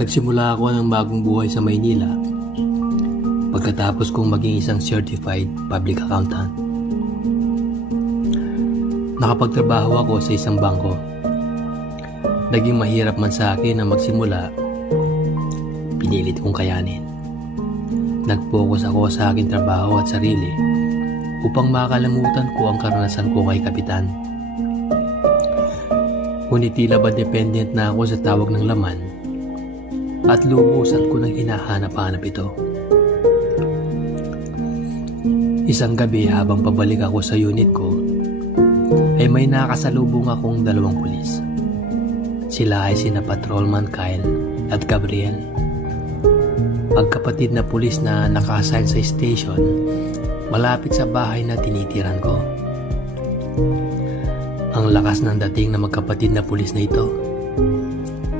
Nagsimula ako ng bagong buhay sa Maynila pagkatapos kong maging isang certified public accountant. Nakapagtrabaho ako sa isang bangko. Naging mahirap man sa akin na magsimula, pinilit kong kayanin. Nag-focus ako sa aking trabaho at sarili upang makakalimutan ko ang karanasan ko kay Kapitan. Ngunit tila ba dependent na ako sa tawag ng laman at lubusan ko nang hinahanap-hanap ito. Isang gabi habang pabalik ako sa unit ko, ay may nakasalubong akong dalawang pulis. Sila ay sina Patrolman Kyle at Gabriel. Magkapatid na pulis na naka-assign sa station malapit sa bahay na tinitiran ko. Ang lakas ng dating na magkapatid na pulis na ito.